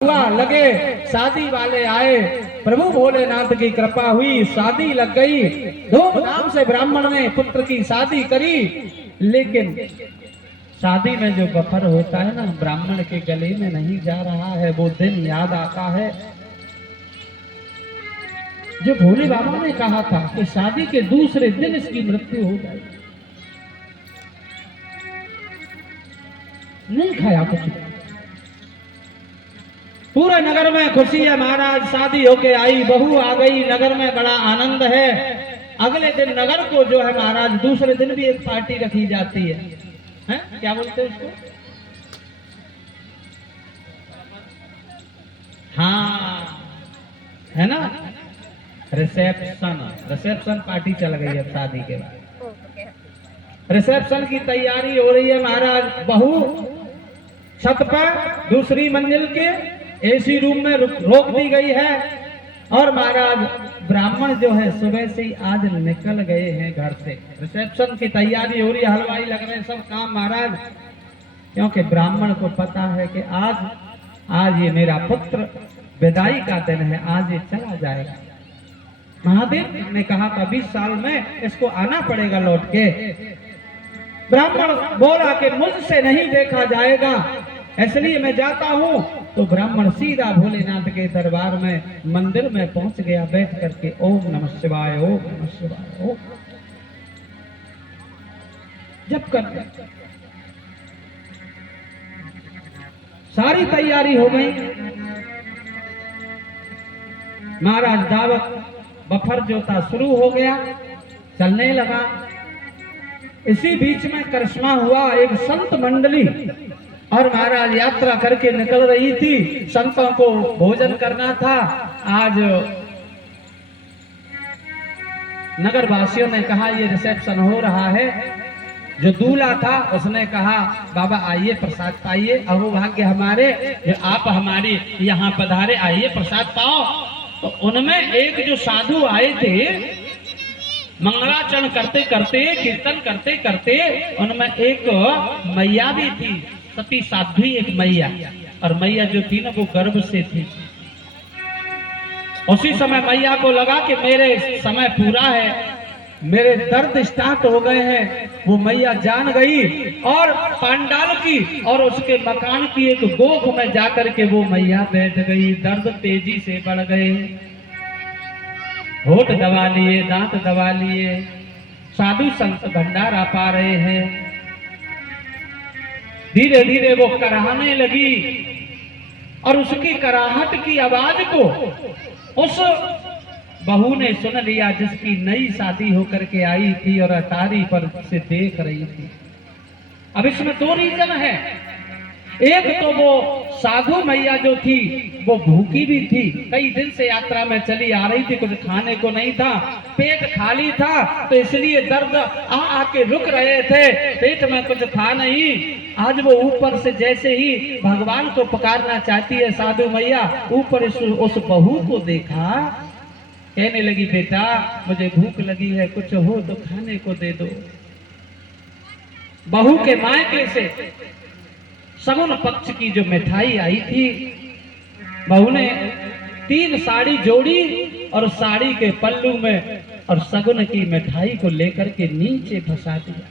हुआ लगे, शादी वाले आए, प्रभु भोलेनाथ की कृपा हुई, शादी लग गई। धूमधाम से ब्राह्मण ने पुत्र की शादी करी। लेकिन शादी में जो बफर होता है ना, ब्राह्मण के गले में नहीं जा रहा है। वो दिन याद आता है जो भोले बाबा ने कहा था कि शादी के दूसरे दिन इसकी मृत्यु हो जाएगी। नहीं खाया कुछ। पूरे नगर में खुशी है महाराज, शादी होके आई, बहू आ गई, नगर में बड़ा आनंद है। अगले दिन नगर को जो है महाराज, दूसरे दिन भी एक पार्टी रखी जाती है? क्या बोलते हैं उसको? हाँ, है ना, रिसेप्शन पार्टी चल गई है शादी के बाद। रिसेप्शन की तैयारी हो रही है महाराज। बहू छत पर दूसरी मंजिल के एसी रूम में रोक दी गई है। और महाराज ब्राह्मण जो है सुबह से ही आज निकल गए हैं घर से। रिसेप्शन की तैयारी हो रही है, हलवाई लग रहे हैं, सब काम महाराज। क्योंकि ब्राह्मण को पता है कि आज ये मेरा पुत्र विदाई का दिन है, आज ये चला जाएगा। महादेव ने कहा था 20 साल में इसको आना पड़ेगा लौट के। ब्राह्मण बोला कि मुझसे नहीं देखा जाएगा, इसलिए मैं जाता हूं। तो ब्राह्मण सीधा भोलेनाथ के दरबार में मंदिर में पहुंच गया, बैठ करके ओम नमः शिवाय, ओम नमः शिवाय, ओम जप कर। सारी तैयारी हो गई महाराज। दावत बफर जो था शुरू हो गया, चलने लगा। इसी बीच में करिश्मा हुआ। एक संत मंडली और महाराज यात्रा करके निकल रही थी। संतों को भोजन करना था। आज नगर वासियों ने कहा ये रिसेप्शन हो रहा है। जो दूल्हा था उसने कहा बाबा आइए प्रसाद पाइए, अहोभाग्य हमारे जो आप हमारे यहाँ पधारे, आइए प्रसाद पाओ। तो उनमें एक जो साधु आए थे, मंगलाचरण करते करते, कीर्तन करते करते, उनमें एक मैया भी थी, सती साध्वी एक मैया। और मैया जो थी ना वो गर्भ से थी। उसी समय मैया को लगा कि मेरे समय पूरा है, मेरे दर्द स्टार्ट हो गए हैं। वो मैया जान गई और पांडाल की और उसके मकान की एक गोख में जाकर के वो मैया बैठ गई। दर्द तेजी से बढ़ गए, होठ दबा लिए, दांत दबा लिए। साधु संत भंडारा पा रहे हैं। धीरे धीरे वो कराहने लगी और उसकी कराहट की आवाज को उस बहू ने सुन लिया जिसकी नई शादी होकर के आई थी और अटारी पर से देख रही थी। अब इसमें दो रीजन है। एक तो वो साधु मैया जो थी वो भूखी भी थी, कई दिन से यात्रा में चली आ रही थी, कुछ खाने को नहीं था, पेट खाली था, तो इसलिए दर्द आके रुक रहे थे, पेट में कुछ था नहीं। आज वो ऊपर से जैसे ही भगवान को पुकारना चाहती है साधु मैया, ऊपर उस बहू को देखा, कहने लगी बेटा मुझे भूख लगी है, कुछ हो तो खाने को दे दो। बहू के मायके से सगुन पक्ष की जो मिठाई आई थी, बहू ने 3 साड़ी जोड़ी और साड़ी के पल्लू में और सगुन की मिठाई को लेकर के नीचे फंसा दिया।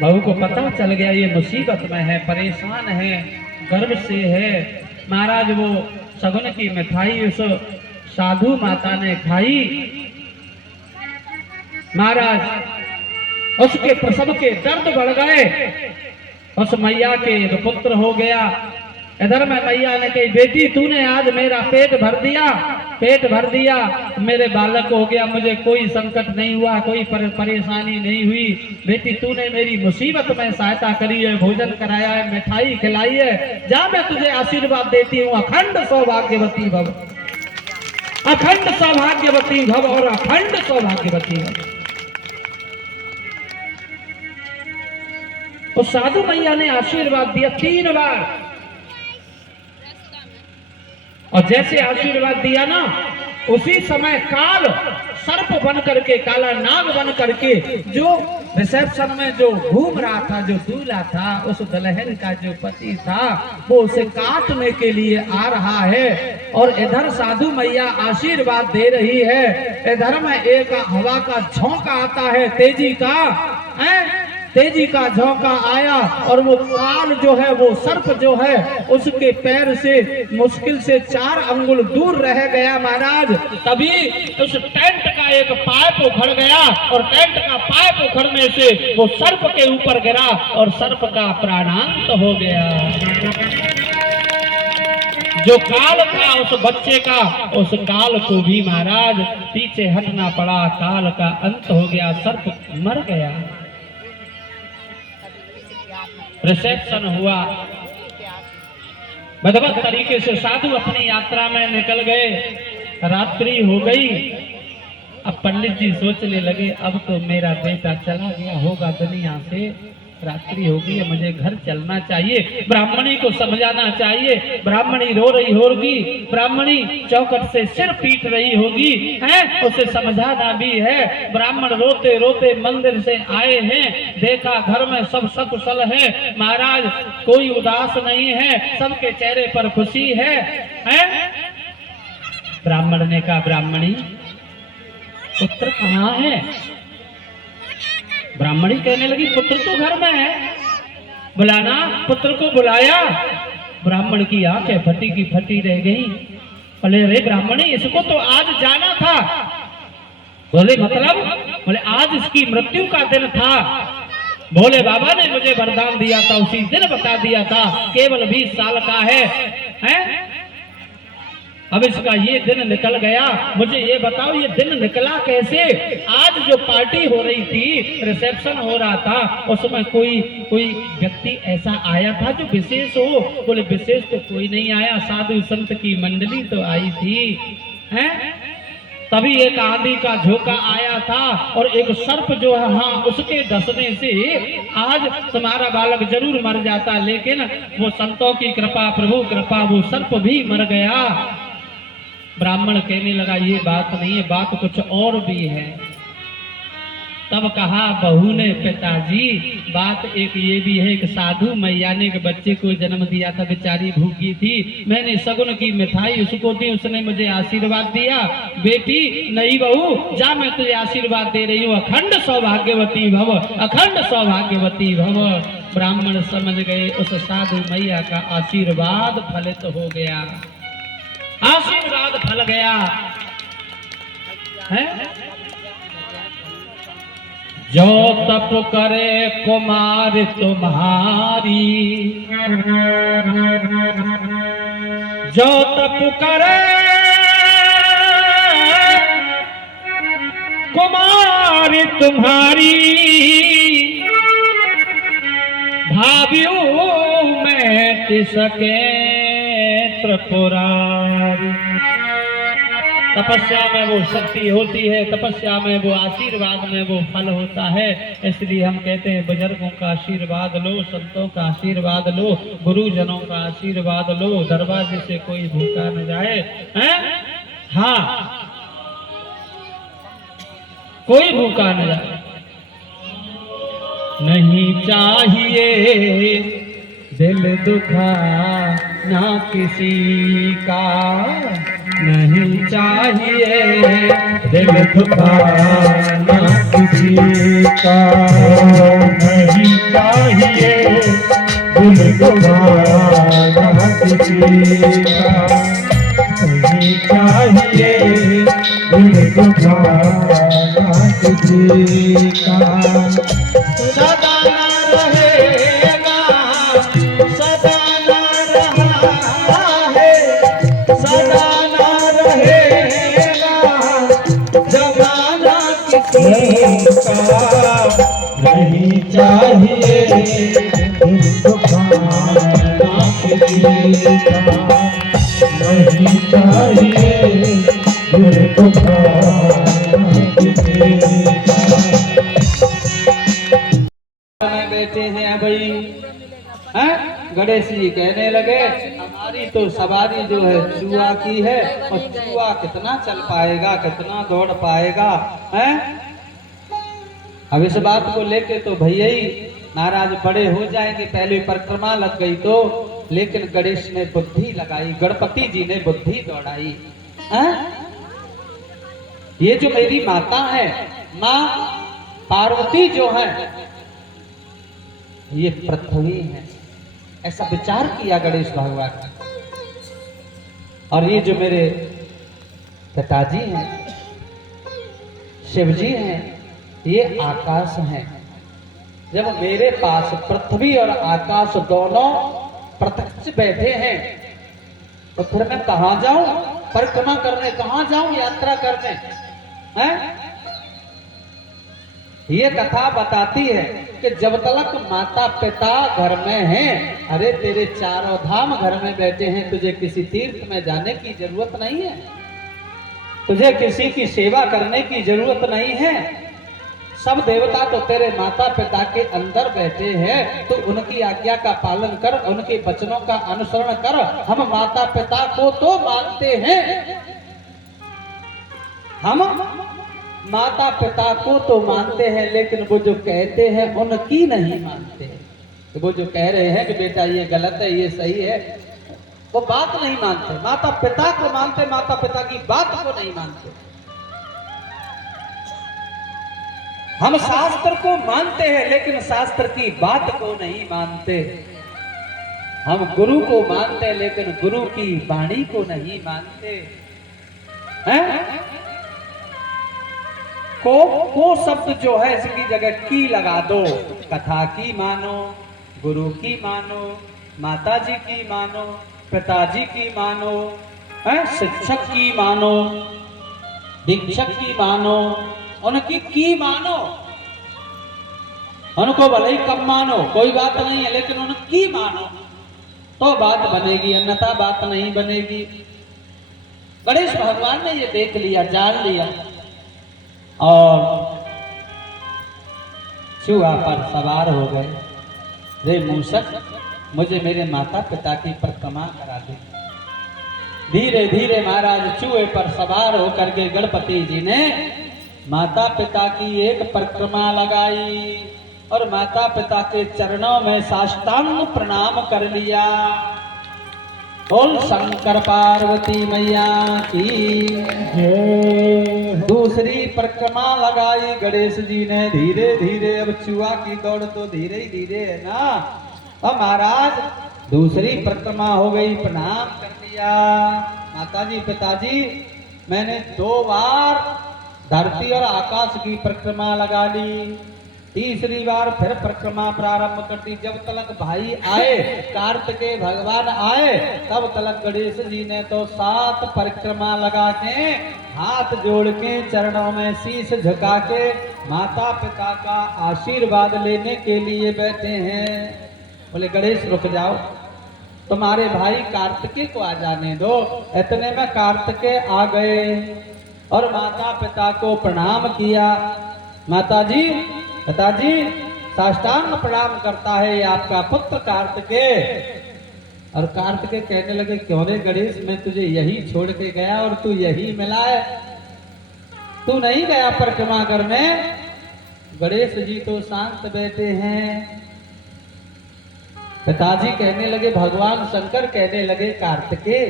बहू को पता चल गया ये मुसीबत में है, परेशान है, गर्भ से है। महाराज वो सगुन की मिठाई उस साधु माता ने खाई। महाराज उसके प्रसव के दर्द बढ़ गए। उस मैया के पुत्र हो गया। इधर में मैया ने कही बेटी तूने आज मेरा पेट भर दिया, मेरे बालक हो गया, मुझे कोई संकट नहीं हुआ, कोई परेशानी नहीं हुई। बेटी तूने मेरी मुसीबत में सहायता करी है, भोजन कराया है, मिठाई खिलाई है, जा मैं तुझे आशीर्वाद देती हूँ, अखंड सौभाग्यवती भव, अखंड सौभाग्यवती भव और अखंड सौभाग्यवती भव। तो साधु मैया ने आशीर्वाद दिया 3 बार। और जैसे आशीर्वाद दिया ना, उसी समय काल सर्प बन करके, काला नाग बन करके जो रिसेप्शन में जो घूम रहा था, जो दूल्हा था, उस दुल्हन का जो पति था, वो उसे काटने के लिए आ रहा है। और इधर साधु मैया आशीर्वाद दे रही है, इधर में एक हवा का झोंका आता है, तेजी का तेजी का झोंका आया और वो काल जो है, वो सर्प जो है, उसके पैर से मुश्किल से 4 अंगुल दूर रह गया महाराज। तभी उस टेंट का एक पाइप उखड़ गया और टेंट का पाइप उखड़ने से वो सर्प के ऊपर गिरा और सर्प का प्राणांत हो गया। जो काल था उस बच्चे का, उस काल को भी महाराज पीछे हटना पड़ा, काल का अंत हो गया, सर्प मर गया। रिसेप्शन हुआ, बदबद तरीके से साधु अपनी यात्रा में निकल गए। रात्रि हो गई। अब पंडित जी सोचने लगे, अब तो मेरा बेटा चला गया होगा दुनिया से, रात्रि होगी, मुझे घर चलना चाहिए, ब्राह्मणी को समझाना चाहिए। ब्राह्मणी रो रही होगी, ब्राह्मणी चौखट से सिर पीट रही होगी, है उसे समझाना भी है। ब्राह्मण रोते रोते मंदिर से आए हैं, देखा घर में सब सकुशल है महाराज, कोई उदास नहीं है, सबके चेहरे पर खुशी है? ब्राह्मण ने कहा, ब्राह्मणी पुत्र कहाँ है? ब्राह्मणी कहने लगी, पुत्र तो घर में है, बुलाना। पुत्र को बुलाया, ब्राह्मण की आंखें फटी की फटी रह गई। बोले, अरे ब्राह्मणी, इसको तो आज जाना था। बोले, मतलब? बोले, आज इसकी मृत्यु का दिन था। भोले बाबा ने मुझे वरदान दिया था, उसी दिन बता दिया था, केवल 20 साल का है? अब इसका ये दिन निकल गया। मुझे ये बताओ, ये दिन निकला कैसे? आज जो पार्टी हो रही थी, रिसेप्शन हो रहा था, उसमें कोई व्यक्ति ऐसा आया था जो विशेष हो? बोले, विशेष तो कोई नहीं आया, साधु संत की मंडली तो आई थी, हैं? तभी एक आंधी का झोंका आया था और एक सर्प जो है, हाँ, उसके डसने से आज तुम्हारा बालक जरूर मर जाता, लेकिन वो संतों की कृपा, प्रभु कृपा, वो सर्प भी मर गया। ब्राह्मण कहने लगा, ये बात नहीं है, बात कुछ और भी है। तब कहा बहू ने, पिताजी बात एक ये भी है, एक साधु मैया ने एक बच्चे को जन्म दिया था, बेचारी भूखी थी, मैंने सगुन की मिठाई उसको दी, उसने मुझे आशीर्वाद दिया। बेटी नहीं बहू, जा, मैं तुझे आशीर्वाद दे रही हूँ, अखंड सौभाग्यवती भव, अखंड सौभाग्यवती भव। ब्राह्मण समझ गए उस साधु मैया का आशीर्वाद फलित हो गया, आशीर्वाद फल गया है। जो तप करे कुमार तुम्हारी, जो तप करे कुमार तुम्हारी, भावियों में सके त्रिपुरारी। तपस्या में वो शक्ति होती है, तपस्या में वो आशीर्वाद में वो फल होता है। इसलिए हम कहते हैं, बुजुर्गों का आशीर्वाद लो, संतों का आशीर्वाद लो, गुरुजनों का आशीर्वाद लो, दरवाजे से कोई भूखा न जाए, हैं? हाँ, कोई भूखा न जाए। नहीं चाहिए दिल दुखा ना किसी का, नहीं चाहिए दिल दुखाना किसी का, नहीं चाहिए दिल दुखाना किसी का, नहीं चाहिए दिल दुखाना किसी का। सदा ना रहेगा, सदा ना रहा है, सदा नहीं चाहिए दिल दुखाना किसी का, नहीं चाहिए दिल दुखाना किसी का। बैठे हैं भाई, हैं? गणेश जी कहने लगे हमारी तो सवारी जो है चूहा की है, और चूहा कितना चल पाएगा, कितना दौड़ पाएगा है। अब इस बात को लेके तो भैया ही महाराज बड़े हो जाएंगे, पहले परिक्रमा लग गई तो, लेकिन गणेश ने बुद्धि लगाई, गणपति जी ने बुद्धि दौड़ाई है? ये जो मेरी माता है माँ पार्वती जो है ये पृथ्वी है, ऐसा विचार किया गणेश भगवान। और ये जो मेरे पिताजी हैं शिवजी हैं ये आकाश हैं। जब मेरे पास पृथ्वी और आकाश दोनों प्रत्यक्ष बैठे हैं तो फिर मैं कहां जाऊं परिक्रमा करने, कहां जाऊं यात्रा करने हैं? ये कथा बताती है कि जब तक माता पिता घर में हैं, अरे तेरे चारों धाम घर में बैठे हैं, तुझे किसी तीर्थ में जाने की जरूरत नहीं है, तुझे किसी की सेवा करने की जरूरत नहीं है। सब देवता तो तेरे माता पिता के अंदर बैठे हैं, तो उनकी आज्ञा का पालन कर, उनके वचनों का अनुसरण कर। हम माता पिता को तो मानते हैं, हम माता पिता को तो मानते हैं, लेकिन वो जो कहते हैं उनकी नहीं मानते। तो वो जो कह रहे हैं कि बेटा ये गलत है ये सही है, वो बात नहीं मानते। माता पिता को मानते, माता पिता की बात को नहीं मानते। हम शास्त्र को मानते हैं लेकिन शास्त्र की बात को नहीं मानते। हम गुरु को मानते हैं लेकिन गुरु की वाणी को नहीं मानते हैं? को शब्द जो है इसकी जगह की लगा दो। कथा की मानो, गुरु की मानो, माता जी की मानो, पिताजी की मानो, शिक्षक की मानो, दीक्षक की मानो, उनकी की मानो। उनको भले ही कम मानो कोई बात नहीं है, लेकिन उनकी मानो तो बात बनेगी, अन्यथा बात नहीं बनेगी। गणेश भगवान ने ये देख लिया, जान लिया और चूहा पर सवार हो गए। रे मूषक, मुझे मेरे माता पिता की परिक्रमा करा दे। धीरे धीरे महाराज चूहे पर सवार होकर के गणपति जी ने माता पिता की एक परिक्रमा लगाई और माता पिता के चरणों में साष्टांग प्रणाम कर लिया। बोल शंकर पार्वती मैया की। दूसरी परिक्रमा लगाई गणेश जी ने धीरे धीरे। अब चूहा की दौड़ तो धीरे ही धीरे है ना। अब महाराज दूसरी परिक्रमा हो गई, प्रणाम कर लिया। माताजी पिताजी, मैंने 2 बार धरती और आकाश की परिक्रमा लगा ली, तीसरी बार फिर परिक्रमा प्रारंभ कर दी। जब तक भाई आए, कार्तिकेय भगवान आए, तब तक गणेश जी ने तो 7 परिक्रमा लगा के, हाथ जोड़ के, चरणों में शीश झुका के माता पिता का आशीर्वाद लेने के लिए बैठे हैं। बोले गणेश रुक जाओ, तुम्हारे भाई कार्तिकेय को आ जाने दो। इतने में कार्तिकेय आ गए और माता पिता को प्रणाम किया। माताजी पिताजी, साष्टांग प्रणाम करता है ये आपका पुत्र कार्तिकेय। और कार्तिकेय कहने लगे क्यों रे गणेश, मैं तुझे यही छोड़ के गया और तू यही मिला है, तू नहीं गया परिक्रमा करने। गणेश जी तो शांत बैठे हैं। पिताजी कहने लगे, भगवान शंकर कहने लगे कार्तिकेय,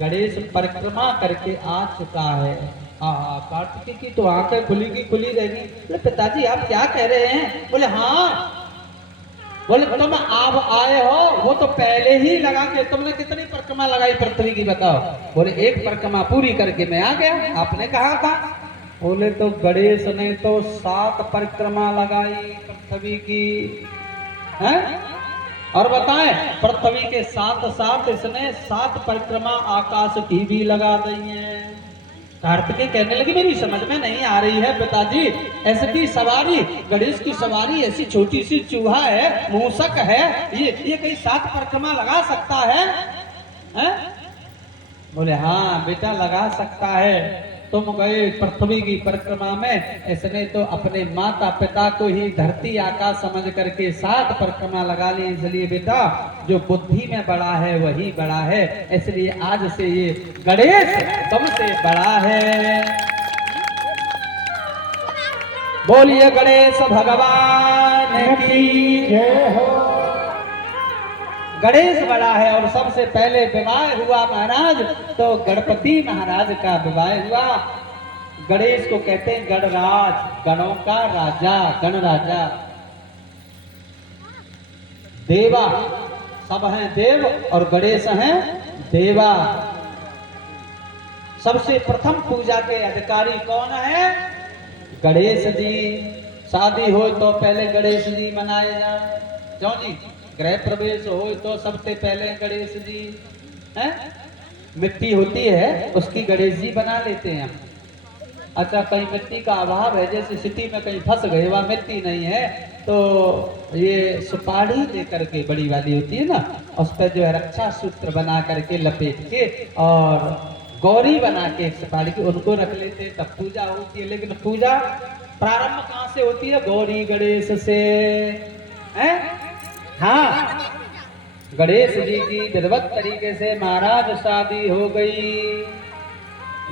गणेश परिक्रमा करके आ चुका है। कार्तिकेय की तो आंखें खुली की खुली रहेगी। बोले पिताजी आप क्या कह रहे हैं? बोले हाँ। बोले तुम आप आए हो, वो तो पहले ही लगा के, तुमने कितनी परिक्रमा लगाई पृथ्वी की बताओ? बोले 1 परिक्रमा पूरी करके मैं आ गया, आपने कहा था। बोले तो गणेश ने तो 7 परिक्रमा लगाई पृथ्वी की है। और बताएं पृथ्वी के साथ साथ इसने 7 परिक्रमा आकाश की भी लगा दी है। कार्तिकेय कहने लगी मेरी समझ में नहीं आ रही है पिताजी, ऐसी सवारी, गणेश की सवारी ऐसी छोटी सी चूहा है, मूषक है, ये कहीं 7 परिक्रमा लगा सकता है? बोले हाँ बेटा लगा सकता है, तुम गए पृथ्वी की परिक्रमा में, इसने तो अपने माता पिता को ही धरती आकाश समझ करके 7 परिक्रमा लगा ली। इसलिए बेटा जो बुद्धि में बड़ा है वही बड़ा है, इसलिए आज से ये गणेश तुमसे बड़ा है। बोलिए गणेश भगवान की जय हो। गणेश बड़ा है। और सबसे पहले विवाह हुआ महाराज तो गणपति महाराज का विवाह हुआ। गणेश को कहते हैं गणराज, गणों का राजा, गणराजा। देवा सब हैं देव और गणेश हैं देवा। सबसे प्रथम पूजा के अधिकारी कौन है? गणेश जी। शादी हो तो पहले गणेश जी मनाए जाए, क्यों जी? गृह प्रवेश हो तो सबसे पहले गणेश जी हैं। मिट्टी होती है उसकी गणेश जी बना लेते हैं। अच्छा कहीं मिट्टी का अभाव है, जैसे सिटी में कहीं फंस गए वहाँ मिट्टी नहीं है तो ये सुपारी लेकर के बड़ी वाली होती है ना, उस पर जो है रक्षा सूत्र बना करके लपेट के और गौरी बना के एक सुपारी की उनको रख लेते, तब पूजा होती है। लेकिन पूजा प्रारंभ कहाँ से होती है? गौरी गणेश से हैं? हाँ, गणेश जी की विधिवत तरीके से महाराज शादी हो गई।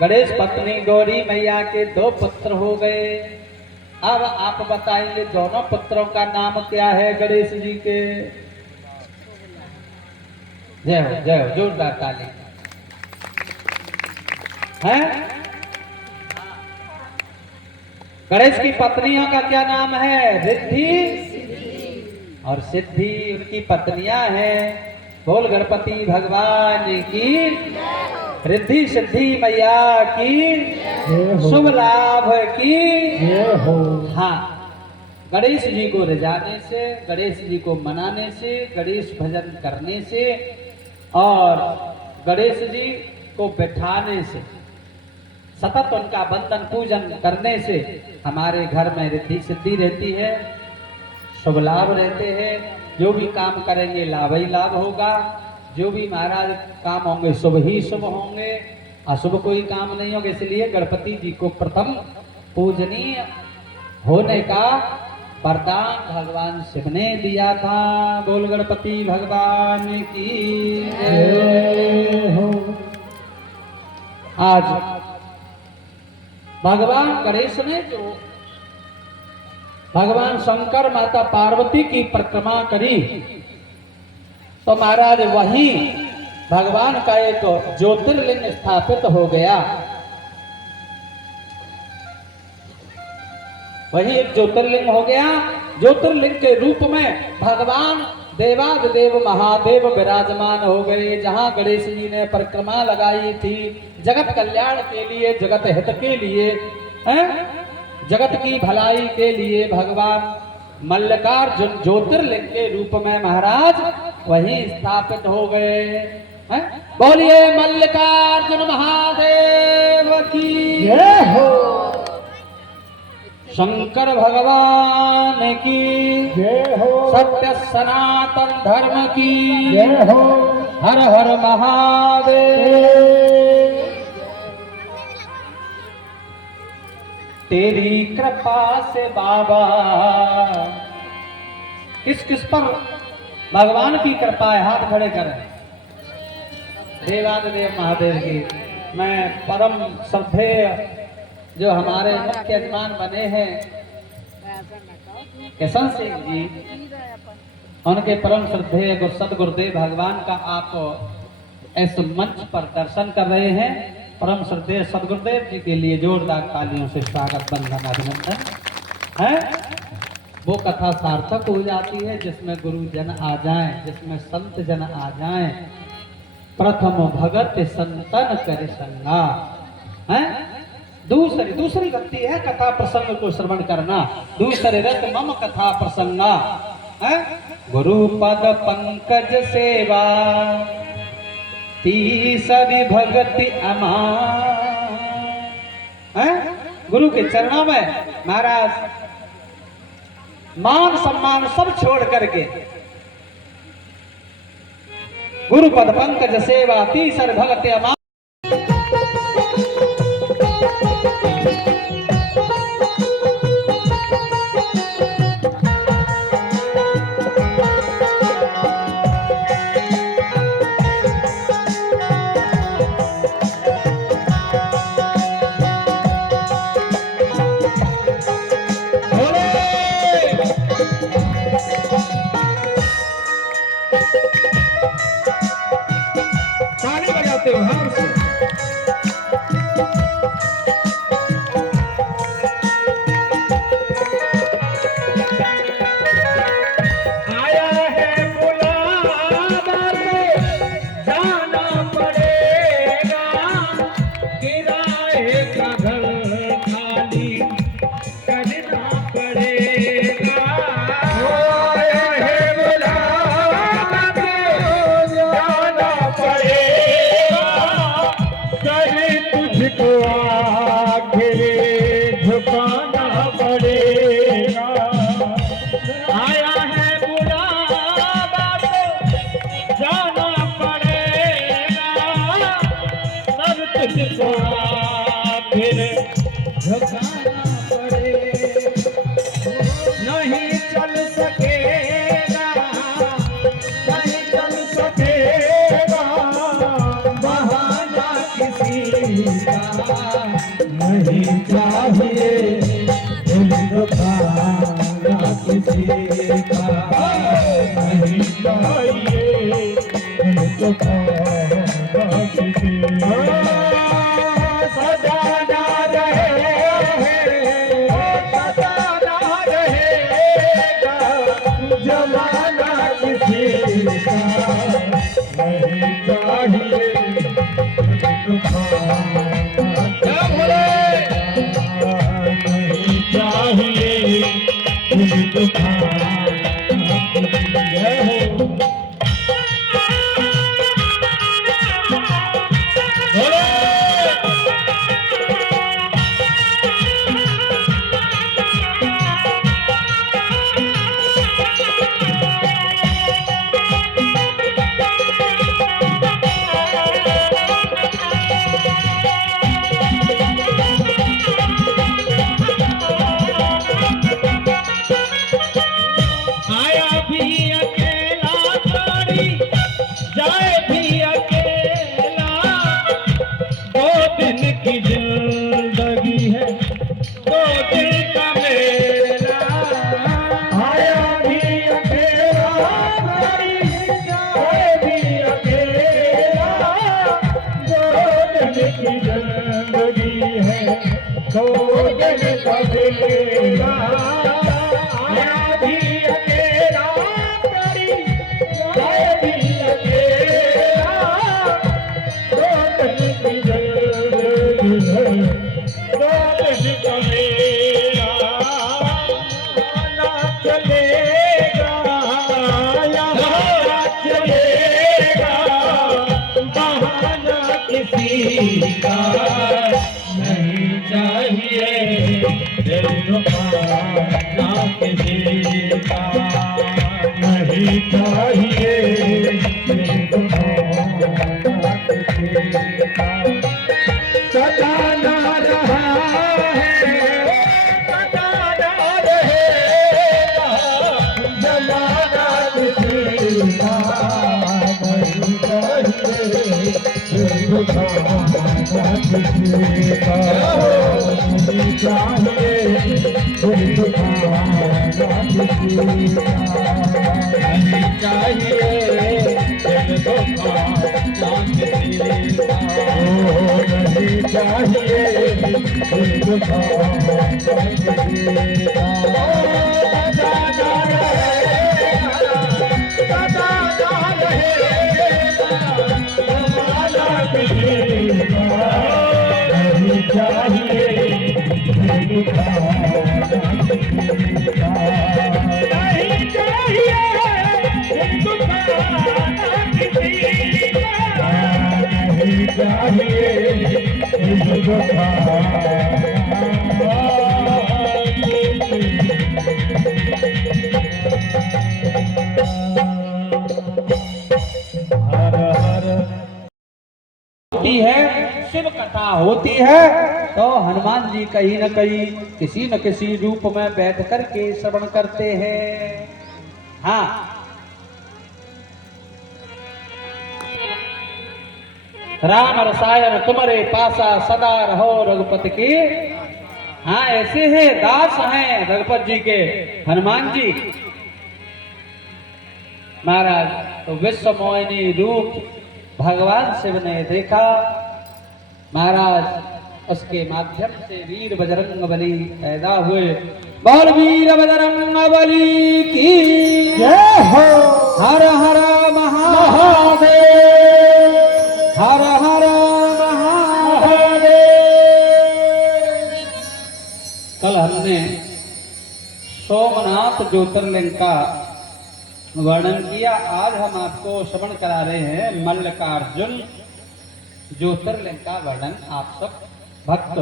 गणेश पत्नी गौरी मैया के 2 पुत्र हो गए। अब आप बताइए दोनों पुत्रों का नाम क्या है गणेश जी के? जय हो जोरदार ताली है। गणेश की पत्नियों का क्या नाम है? रिद्धि और सिद्धि उनकी पत्नियां हैं। बोल गणपति भगवान की, रिद्धि सिद्धि मैया की, शुभ लाभ की। हाँ, गणेश जी को रिझाने से, गणेश जी को मनाने से, गणेश भजन करने से और गणेश जी को बैठाने से, सतत उनका बंदन पूजन करने से हमारे घर में रिद्धि सिद्धि रहती है, शुभ लाभ रहते हैं। जो भी काम करेंगे लाभ ही लाभ होगा। जो भी महाराज काम होंगे शुभ ही शुभ होंगे, अशुभ कोई काम नहीं होगा। इसलिए गणपति जी को प्रथम पूजनीय होने का वरदान भगवान शिव ने दिया था। बोल गणपति भगवान की जय हो। आज भगवान गणेश ने जो भगवान शंकर माता पार्वती की परिक्रमा करी तो महाराज वही भगवान का एक ज्योतिर्लिंग स्थापित हो गया। वही एक ज्योतिर्लिंग हो गया। ज्योतिर्लिंग के रूप में भगवान देवादिदेव महादेव विराजमान हो गए। जहां गणेश जी ने परिक्रमा लगाई थी जगत कल्याण के लिए, जगत हित के लिए, जगत की भलाई के लिए, भगवान मल्लिकार्जुन ज्योतिर्लिंग के रूप में महाराज वहीं स्थापित हो गए हैं। बोलिए मल्लिकार्जुन महादेव की जय हो। शंकर भगवान की जय हो। सत्य सनातन धर्म की जय हो। हर हर महादेव। तेरी कृपा से बाबा, किस किस पर भगवान की कृपा है? हाथ खड़े करें। देवादिदेव महादेव की। मैं परम श्रद्धेय जो हमारे मुख्य यजमान बने हैं किशन सिंह जी, उनके परम श्रद्धेय सदगुरुदेव भगवान का आप इस मंच पर दर्शन कर रहे हैं। परम श्रद्धेय सदगुरुदेव जी के लिए जोरदार तालियों से स्वागत बंधन अभिनंदन है। वो कथा सार्थक हो जाती है जिसमें गुरु जन आ जाएं, जिसमें संत जन आ जाएं। प्रथम भगत संतन कर संगा है। दूसरी भक्ति है कथा प्रसंग को श्रवण करना। दूसरे रत मम कथा प्रसंगा है। गुरु पद पंकज सेवा तीसरी भक्ति अमान है। गुरु के चरणों में महाराज मान सम्मान सब छोड़ करके गुरु पद पंकज सेवा तीसर भगत अमान। त्योहार से। आया है बुलावा तो जाना पड़ेगा, किराए का घर खाली करना पड़ेगा। आया है बुलावा तो जाना पड़ेगा, कभी तुझको आखिर झुकाना पड़ेगा। आया है बुलावा तो जाना पड़ेगा, सब तुझको आखिर झुकाना पड़ेगा। नहीं चल सकेगा, नहीं चल सकेगा बहाना किसी का, नहीं चाहिए दिल दुखाना किसी का, नहीं चाहिए दिल दुखाना किसी का। सजाना सजाना रहेगा जमाना किसी का, नहीं चाहिए क्या बोले, नहीं चाहिए दुखाना नहीं चाहिए दिल दुखाना किसी का, नहीं चाहिए दिल दुखाना किसी का। सताना रहा है सताना रहेगा जमाना किसी का, नहीं चाहिए दिल दुखाना किसी का, नहीं चाहिए दिल दुखाना किसी का, नहीं चाहिए दिल दुखाना किसी का, नहीं चाहिए दिल दुखाना किसी का। नहीं चाहिए दिल दुखाना किसी का, नहीं चाहिए दिल दुखाना किसी का, नहीं चाहिए दिल दुखाना। होती है शिव कथा होती है तो हनुमान जी कहीं न कहीं किसी न किसी रूप में बैठ करके श्रवण करते हैं। हाँ, राम रसायन तुम्हारे पासा सदा रहो रघुपति की। हाँ, ऐसे हैं दास हैं रघुपति जी के हनुमान जी महाराज। तो विश्व मोहिनी रूप भगवान शिव ने देखा, महाराज उसके माध्यम से वीर बजरंग बली पैदा हुए। बोल वीर बजरंग बली की जय हो। हर हर महादेव, हर हर महादेव। कल हमने सोमनाथ ज्योतिर्लिंग का वर्णन किया। आज हम आपको श्रवण करा रहे हैं मल्लिकार्जुन ज्योतिर्लिंग का वर्णन। आप सब भक्त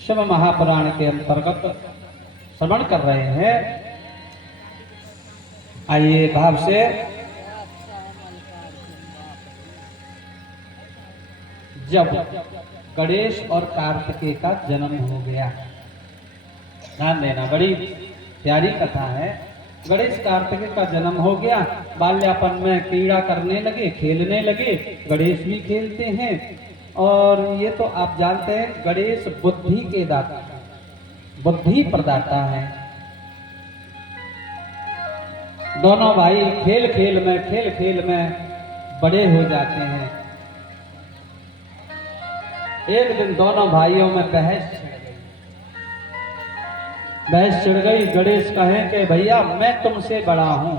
शिव महापुराण के अंतर्गत श्रवण कर रहे हैं। आइए भाव से जब गणेश और कार्तिकेय का जन्म हो गया, ध्यान देना, बड़ी प्यारी कथा है। गणेश कार्तिकेय का जन्म हो गया, बाल्यापन में क्रीड़ा करने लगे, खेलने लगे। गणेश भी खेलते हैं और ये तो आप जानते हैं गणेश बुद्धि के दाता, बुद्धि प्रदाता है। दोनों भाई खेल खेल में बड़े हो जाते हैं। एक दिन दोनों भाइयों में बहस छिड़ गई। गणेश कहें कि भैया मैं तुमसे बड़ा हूं,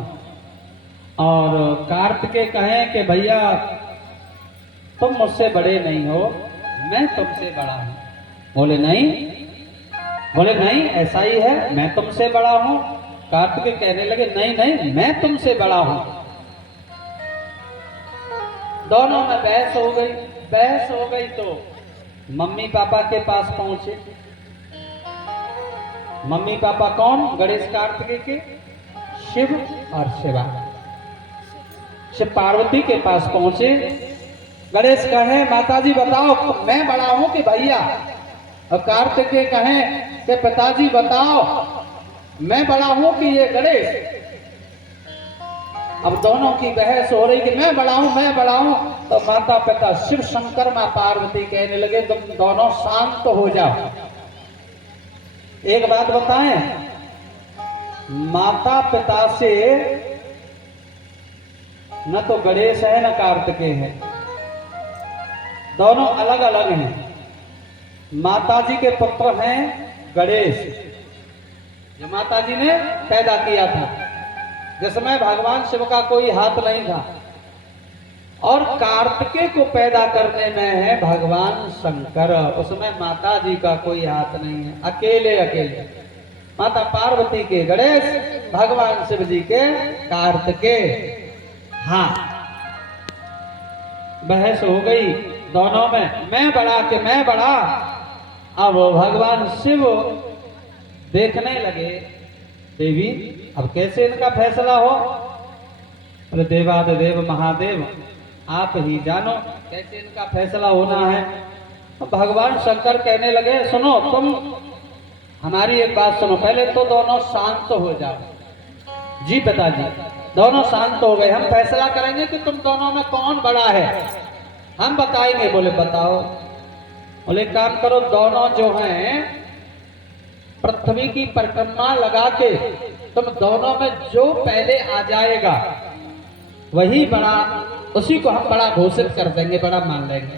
और कार्तिकेय कहें कि भैया तुम मुझसे बड़े नहीं हो, मैं तुमसे बड़ा हूं। बोले नहीं ऐसा ही है, मैं तुमसे बड़ा हूं। कार्तिकेय कहने लगे नहीं मैं तुमसे बड़ा हूं। दोनों में बहस हो गई तो मम्मी पापा के पास पहुंचे। मम्मी पापा कौन? गणेश कार्तिकेय के शिव और शिवा। शिव पार्वती के पास पहुंचे। गणेश कहे माताजी बताओ मैं बड़ा हूं कि भैया? और कार्तिकेय कहे कि पिताजी बताओ मैं बड़ा हूं कि ये गणेश? अब दोनों की बहस हो रही कि मैं बड़ा हूं। तो माता पिता शिव शंकर मां पार्वती कहने लगे तुम दोनों शांत हो जाओ। एक बात बताएं, माता पिता से न तो गणेश है न कार्तिकेय है, दोनों अलग अलग हैं। माताजी के पुत्र हैं गणेश, जो माताजी ने पैदा किया था, जिसमें भगवान शिव का कोई हाथ नहीं था। और कार्तिकेय को पैदा करने में है भगवान शंकर, उसमें माता जी का कोई हाथ नहीं है। अकेले माता पार्वती के गणेश, भगवान शिव जी के कार्तिकेय। हाँ, बहस हो गई दोनों में, मैं बड़ा कि मैं बड़ा। अब भगवान शिव देखने लगे, देवी अब कैसे इनका फैसला हो? अरे देवाधिदेव महादेव आप ही जानो कैसे इनका फैसला होना है। तो भगवान शंकर कहने लगे सुनो, तुम हमारी एक बात सुनो, पहले तो दोनों शांत हो जाओ। जी पिताजी। दोनों शांत हो गए। हम फैसला करेंगे कि तुम दोनों में कौन बड़ा है, हम बताएंगे। बोले बताओ। बोले काम करो, दोनों जो हैं पृथ्वी की परिक्रमा लगा के तुम दोनों में जो पहले आ जाएगा वही बड़ा, उसी को हम बड़ा घोषित कर देंगे, बड़ा मान लेंगे।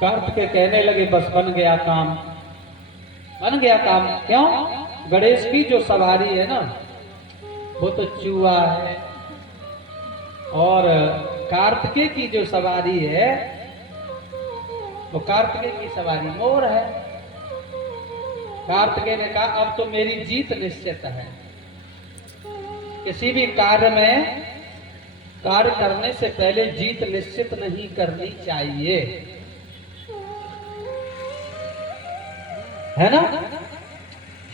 कार्तिकेय कहने लगे बस बन गया काम। क्यों? गणेश की जो सवारी है ना वो तो चूहा है, और कार्तिकेय की जो सवारी है वो कार्तिकेय की सवारी मोर है। कार्तिकेय ने कहा अब तो मेरी जीत निश्चित है। किसी भी कार्य में कार्य करने से पहले जीत निश्चित नहीं करनी चाहिए, है ना?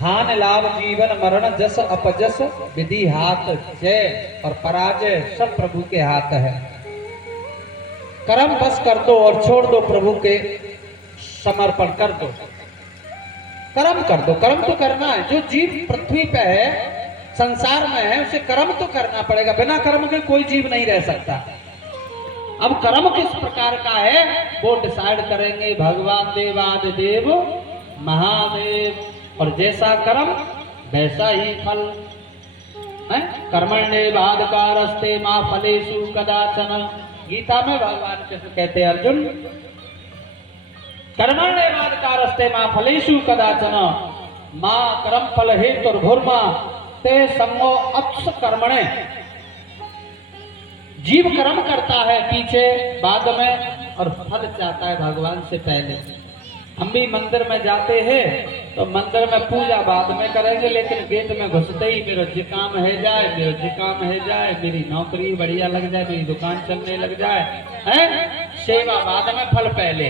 हानि लाभ जीवन मरण जस अपजस विधि हाथ, जय और पराजय सब प्रभु के हाथ है। कर्म बस कर दो और छोड़ दो, प्रभु के समर्पण कर दो। कर्म कर दो, कर्म तो करना है। जो जीव पृथ्वी पे है, संसार में है, उसे कर्म तो करना पड़ेगा। बिना कर्म के कोई जीव नहीं रह सकता। अब कर्म किस प्रकार का है वो डिसाइड करेंगे भगवान देवाधिदेव महादेव, और जैसा कर्म वैसा ही फल। कर्मण्येवाधिकारस्ते मा फलेषु कदाचन। गीता में भगवान कृष्ण कहते हैं अर्जुन, कर्मण्येवाधिकारस्ते मा फलेषु कदाचन मा कर्म फल हेतुर्भुर्मा ते संगो अप्स कर्मणे। जीव कर्म करता है पीछे बाद में और फल चाहता है भगवान से पहले। हम भी मंदिर में जाते हैं तो मंदिर में पूजा बाद में करेंगे, लेकिन गेट में घुसते ही मेरा जी काम है जाए, मेरा जी काम है जाए, मेरी नौकरी बढ़िया लग जाए, मेरी दुकान चलने लग जाए, हैं? सेवा बाद में फल पहले।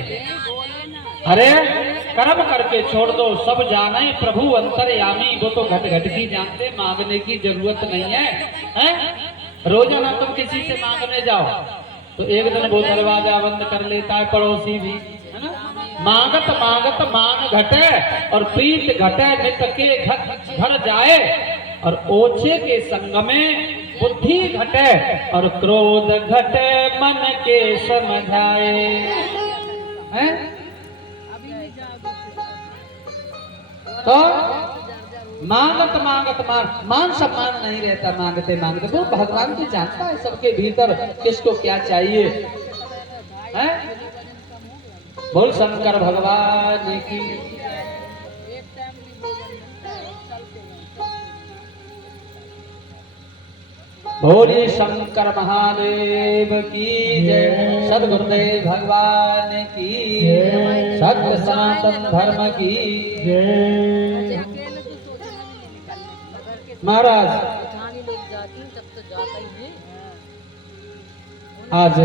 अरे कर्म करके छोड़ दो, सब जाने प्रभु अंतर्यामी, वो तो घट घट की जानते, मांगने की जरूरत नहीं है, हैं? रोजाना तुम किसी से मांगने जाओ तो एक दिन वो दरवाजा बंद कर लेता है, पड़ोसी भी, है ना? मांगत मांगत मान घटे और प्रीत घटे, नित के घर जाए और ओछे के संग में बुद्धि घटे और क्रोध घटे मन के समझाए। हैं? तो मांगत मांगत मान सम्मान नहीं रहता मांगते मांगते। वो भगवान भी जानता है सबके भीतर किसको क्या चाहिए, है? बोल शंकर भगवान की। भोले शंकर महादेव की जय, सद्गुरुदेव भगवान की जय, सत्य सनातन धर्म की जय। महाराज आज